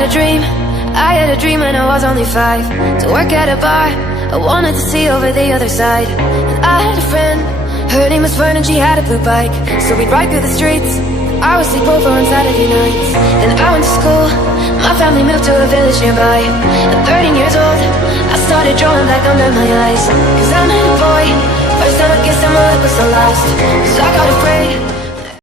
I had a dream when I was only 5, to work at a bar. I wanted to see over the other side. And I had a friend, her name was Fern, and she had a blue bike. So we'd ride through the streets, I would sleep over on Saturday nights. Then I went to school, my family moved to a village nearby. At 13 years old, I started drawing black under my eyes. Cause I'm a boy, first time I kissed him, my lip was so lost. Cause I got afraid